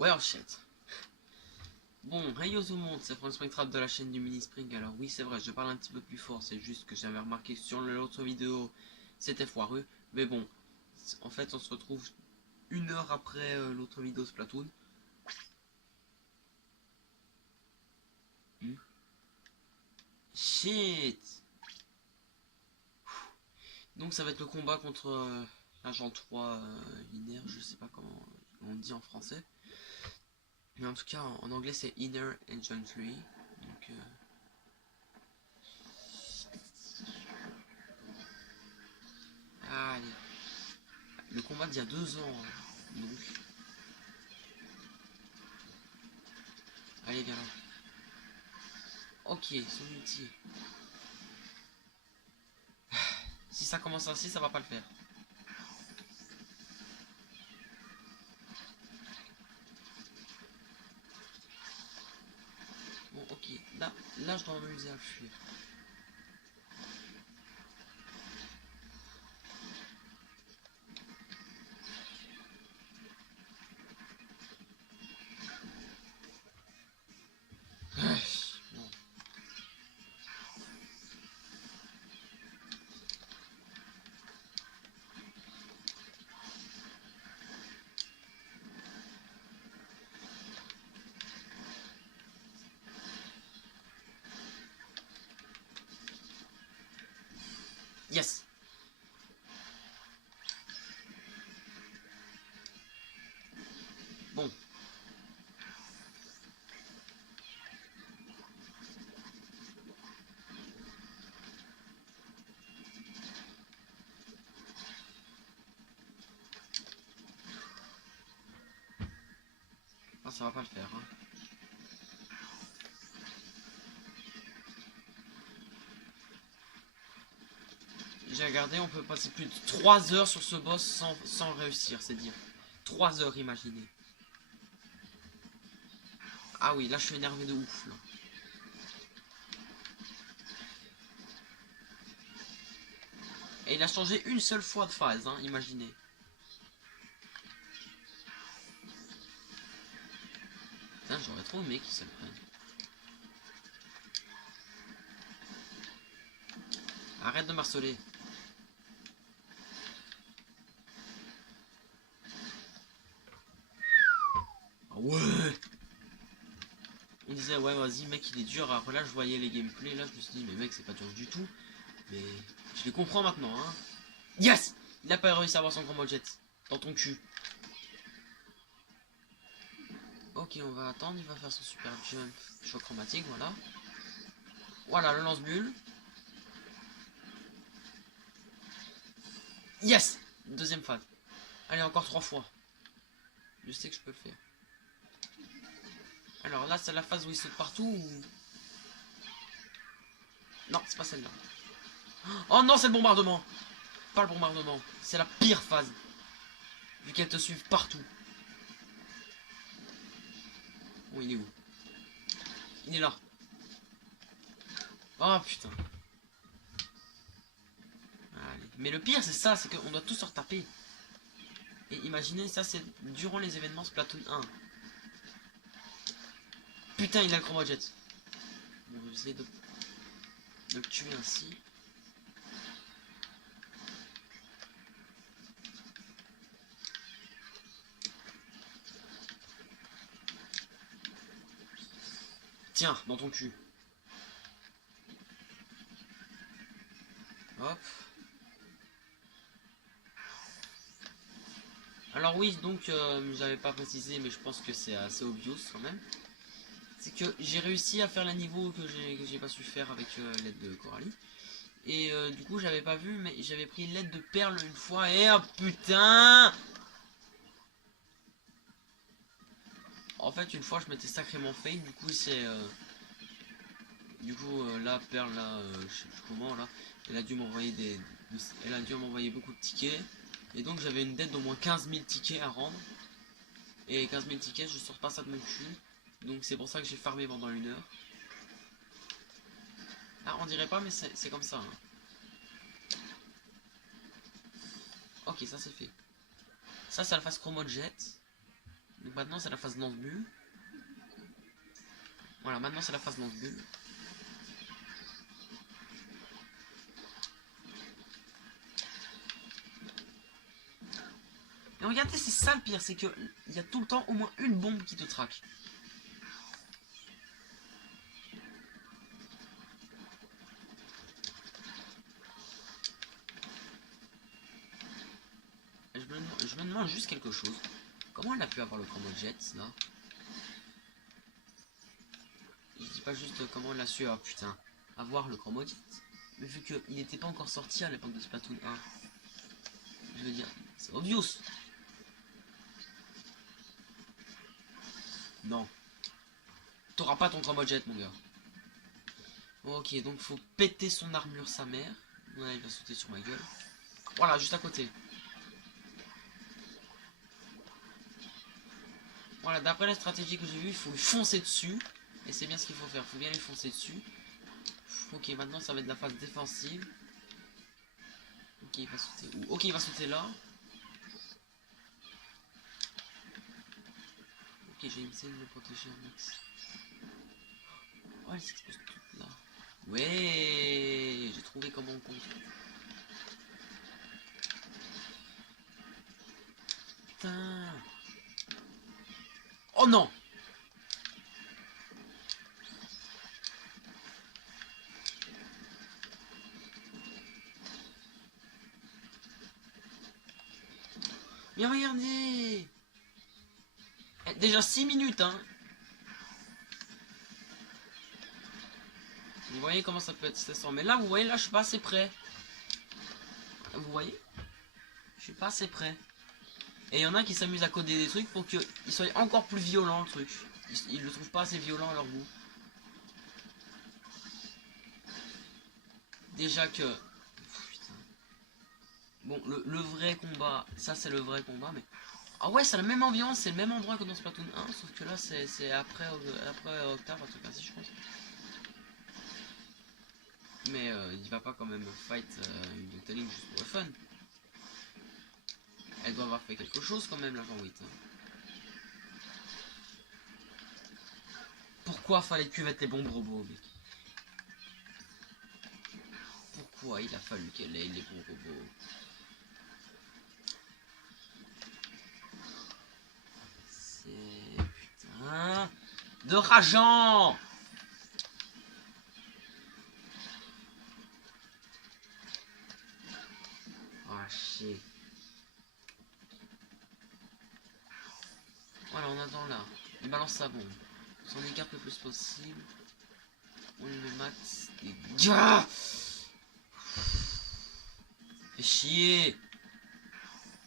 Well shit. Bon, hey yo tout le monde, c'est Franck Springtrap de la chaîne du Mini Spring. Alors oui, c'est vrai, je parle un petit peu plus fort, c'est juste que j'avais remarqué que sur l'autre vidéo, c'était foireux. Mais bon, en fait, on se retrouve une heure après l'autre vidéo Splatoon. Shit. Donc ça va être le combat contre l'agent 3 linéaire, je sais pas comment on dit en français. Mais en tout cas, en anglais, c'est Inner Engine 3. Donc... allez. Le combat d'il y a 2 ans. Donc... allez, viens là. Ok, son ulti. Si ça commence ainsi, ça va pas le faire. Bon, ok. Là, je dois m'amuser à fuir. Bon. Yes. Bon. Ah, ça va pas le faire, hein. J'ai regardé, on peut passer plus de 3 heures sur ce boss sans réussir, c'est dire. 3 heures, imaginez. Ah oui, là je suis énervé de ouf, là. Et il a changé une seule fois de phase, hein, imaginez. Putain, j'aurais trop aimé qu'il se le prenne. Arrête de marceler. Ah ouais. On disait ouais vas-y mec il est dur, après là je voyais les gameplays, là je me suis dit mais mec c'est pas dur du tout. Mais je les comprends maintenant hein. Yes. Il a pas réussi à avoir son combo jet. Dans ton cul. Ok on va attendre, il va faire son super jump choc chromatique, voilà. Voilà le lance-bulle. Yes. Deuxième phase. Allez encore 3 fois. Je sais que je peux le faire. Alors là c'est la phase où il saute partout ou... non c'est pas celle-là. Oh non c'est le bombardement. Pas le bombardement. C'est la pire phase. Vu qu'elle te suit partout. Oh il est où? Il est là. Oh putain. Allez. Mais le pire c'est ça, c'est qu'on doit tous se retaper. Et imaginez ça c'est durant les événements Splatoon 1. Putain il a le chroma jet. Bon, on va essayer de le tuer ainsi. Tiens, dans ton cul. Hop. Alors oui, donc j'avais pas précisé, mais je pense que c'est assez obvious quand même. C'est que j'ai réussi à faire le niveau que j'ai pas su faire avec l'aide de Coralie. Et du coup j'avais pas vu, mais j'avais pris l'aide de perle une fois et oh putain. En fait une fois je m'étais sacrément fail, du coup c'est... du coup là perle là, je sais plus comment là, elle a dû m'envoyer elle a dû m'envoyer beaucoup de tickets. Et donc j'avais une dette d'au moins 15 000 tickets à rendre. Et 15 000 tickets je sors pas ça de mon cul. Donc c'est pour ça que j'ai farmé pendant 1 heure. Ah on dirait pas mais c'est comme ça hein. Ok ça c'est fait. Ça c'est la phase chromo jet. Donc maintenant c'est la phase lance-bulle. Voilà, maintenant c'est la phase lance-bulle. Et regardez, c'est ça le pire, c'est que il y a tout le temps au moins une bombe qui te traque. Je me demande juste quelque chose. Comment elle a pu avoir le combo jet là? Je dis pas juste comment elle a su, oh putain, avoir le combo jet. Mais vu qu'il n'était pas encore sorti à l'époque de Splatoon 1. Je veux dire, c'est obvious. Non. T'auras pas ton combo jet mon gars. Ok, donc faut péter son armure sa mère. Ouais, il va sauter sur ma gueule. Voilà, juste à côté. Voilà, d'après la stratégie que j'ai vue, il faut lui foncer dessus. Et c'est bien ce qu'il faut faire, il faut bien lui foncer dessus. Ok, maintenant ça va être la phase défensive. Ok, il va sauter où? Ok, il va sauter là. Ok, j'ai essayé de me protéger un max. Oh, elle s'expose toute là. Ouais, j'ai trouvé comment on compte. Putain. Oh non. Mais regardez. Déjà 6 minutes, hein. Vous voyez comment ça peut être stressant. Mais là, vous voyez, là, je suis pas assez près. Vous voyez? Je suis pas assez près. Et il y en a qui s'amusent à coder des trucs pour qu'il soit encore plus violent, le truc. Ils le trouvent pas assez violent à leur goût. Déjà que... Putain. Bon, le vrai combat, ça c'est le vrai combat, mais... Ah ouais, c'est la même ambiance, c'est le même endroit que dans Splatoon 1, sauf que là c'est après Octave, un truc ainsi, je pense. Mais il va pas quand même fight une Octaling juste pour le fun. Elle doit avoir fait quelque chose quand même, la Jean 8. Hein. Pourquoi fallait cuvette les bombes robots, mec? Pourquoi il a fallu qu'elle ait les bons robots? C'est... Putain... De rageant! Ah, chier. Voilà, on attend là. Il balance sa bombe. On s'en écarte le plus possible. On lui met max. Et... Ah, fait chier.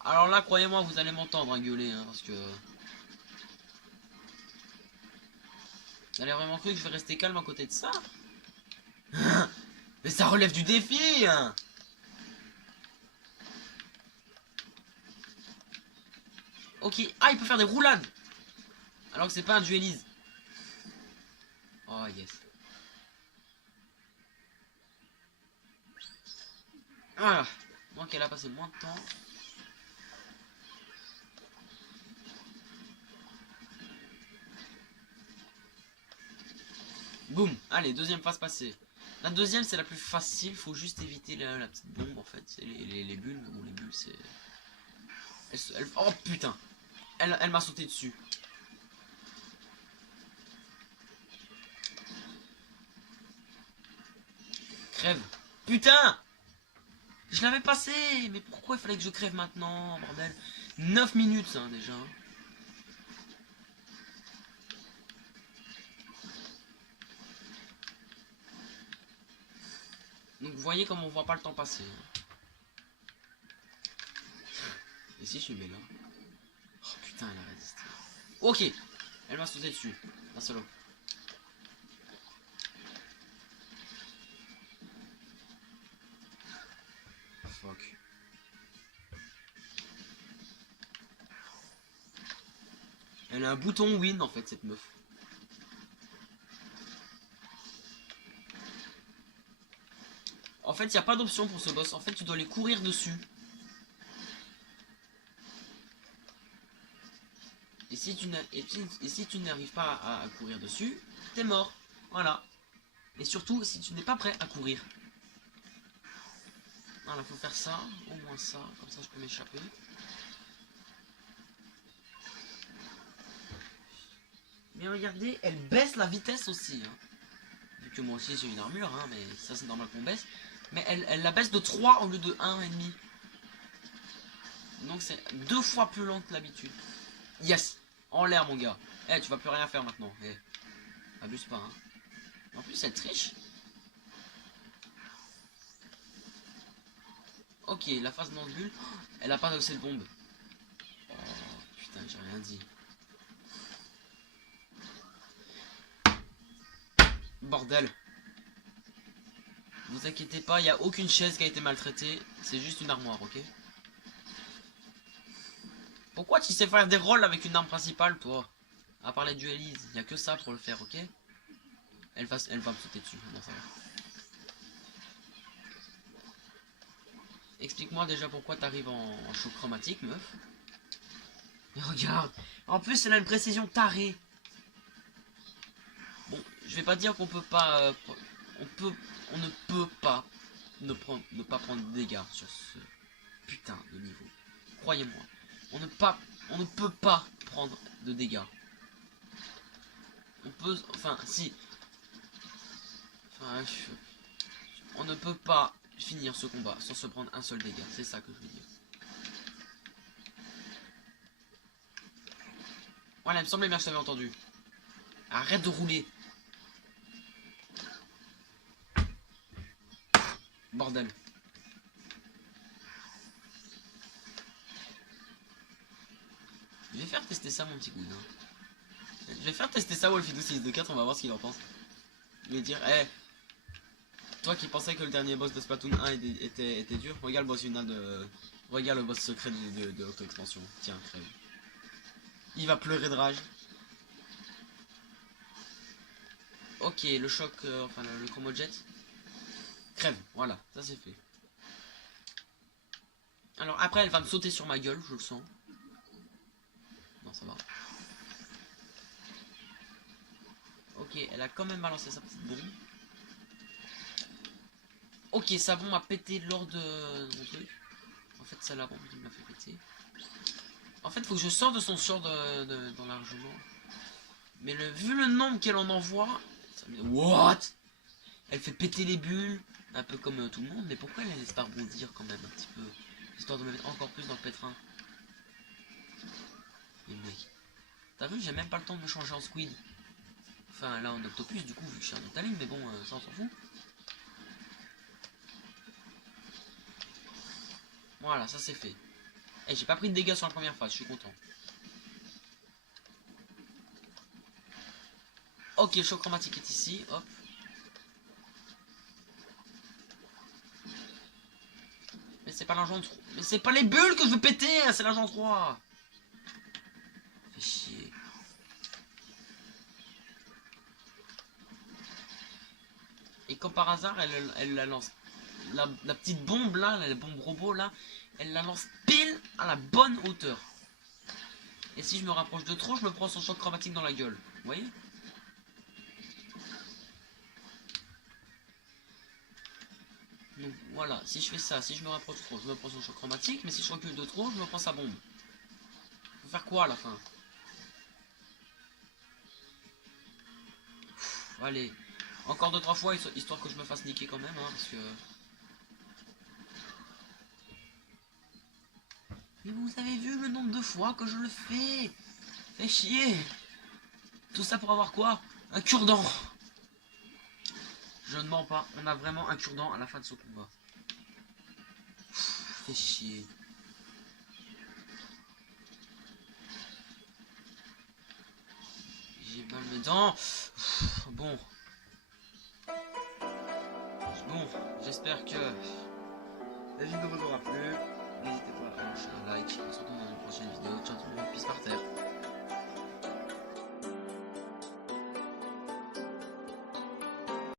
Alors là, croyez-moi, vous allez m'entendre hein, gueuler, hein, parce que... Vous allez vraiment cru que je vais rester calme à côté de ça? Mais ça relève du défi hein. Ok. Ah, il peut faire des roulades. Alors que c'est pas un duelise. Oh, yes. Voilà. Donc elle a passé moins de temps. Boum. Allez, deuxième phase passée. La deuxième, c'est la plus facile. Faut juste éviter la petite bombe, en fait. C'est les bulles. Bon, les bulles, c'est... Oh, putain. Elle m'a sauté dessus. Crève. Putain. Je l'avais passé. Mais pourquoi il fallait que je crève maintenant, bordel? 9 minutes, hein, déjà. Donc vous voyez comme on voit pas le temps passer. Et si je mets là? Oh putain, elle a résisté. Ok. Elle m'a sauté dessus. La solo. Fuck. Elle a un bouton win en fait cette meuf. En fait, il n'y a pas d'option pour ce boss. En fait, tu dois les courir dessus. Et si tu n'arrives pas à courir dessus, t'es mort. Voilà. Et surtout, si tu n'es pas prêt à courir. Voilà, faut faire ça, au moins ça, comme ça je peux m'échapper. Mais regardez, elle baisse la vitesse aussi. Hein. Vu que moi aussi j'ai une armure, hein, mais ça c'est normal qu'on baisse. Mais elle la baisse de 3 au lieu de 1,5. Donc c'est 2 fois plus lent que l'habitude. Yes. En l'air mon gars. Eh, tu vas plus rien faire maintenant. Eh, abuse pas hein. En plus elle triche. Ok, la phase dans le bulle. Elle a pas de cette bombe. Oh putain, j'ai rien dit. Bordel. Vous inquiétez pas, il n'y a aucune chaise qui a été maltraitée. C'est juste une armoire, ok? Pourquoi tu sais faire des rôles avec une arme principale, toi? À part les dualises, il n'y a que ça pour le faire, ok? Elle va me sauter dessus, non, ça va. Explique-moi déjà pourquoi t'arrives en choc chromatique, meuf. Mais regarde, en plus elle a une précision tarée. Bon, je vais pas dire qu'on peut pas... on ne peut pas ne pas prendre de dégâts sur ce putain de niveau. Croyez-moi, on ne peut pas prendre de dégâts. On peut... Enfin, si... Enfin, on ne peut pas finir ce combat sans se prendre un seul dégât. C'est ça que je veux dire. Voilà, il me semblait bien que je t'avais entendu. Arrête de rouler. Bordel. Je vais faire tester ça, mon petit cousin. Je vais faire tester ça, Wolfidou624, on va voir ce qu'il en pense. Je vais dire, hé, toi qui pensais que le dernier boss de Splatoon 1 était dur, regarde le boss final de... Regarde le boss secret de l'auto-expansion. Tiens, crève. Il va pleurer de rage. Ok, le choc, enfin le chromo jet. Crève, voilà, ça c'est fait. Alors après, elle va me sauter sur ma gueule, je le sens. Non, ça va. Ok, elle a quand même balancé sa petite bombe. Ok, sa bombe a pété lors de mon truc. En fait, c'est la bombe qui m'a fait péter. En fait, faut que je sorte de son sort dans l'argement. Mais vu le nombre qu'elle en envoie... Ça me... What? Elle fait péter les bulles, un peu comme tout le monde. Mais pourquoi elle laisse pas rebondir quand même un petit peu? Histoire de me mettre encore plus dans le pétrin. Mais mec, t'as vu, j'ai même pas le temps de me changer en squid. Enfin, là en octopus, du coup, vu que je suis en Octaline, mais bon, ça on s'en fout. Voilà, ça c'est fait. Et j'ai pas pris de dégâts sur la première phase, je suis content. Ok, le choc chromatique est ici, hop. Mais c'est pas l'argent 3. Mais c'est pas les bulles que je veux péter, c'est l'argent 3. Fais chier. Et comme par hasard, elle la lance. La petite bombe là, la bombe robot là, elle la lance pile à la bonne hauteur. Et si je me rapproche de trop, je me prends son choc chromatique dans la gueule. Vous voyez? Donc voilà, si je fais ça, si je me rapproche trop, je me prends son choc chromatique, mais si je recule de trop, je me prends sa bombe. Faut faire quoi à la fin? Allez, encore 2-3 fois, histoire que je me fasse niquer quand même, hein, parce que... Mais vous avez vu le nombre de fois que je le fais? Fais chier. Tout ça pour avoir quoi? Un cure-dent. Je ne mens pas, on a vraiment un cure-dent à la fin de ce combat. Fais chier. J'ai mal mes dents. Bon. Bon, j'espère que la vidéo vous aura plu. N'hésitez pas à lâcher un like. On se retrouve dans une prochaine vidéo. Ciao tout le monde, peace par terre.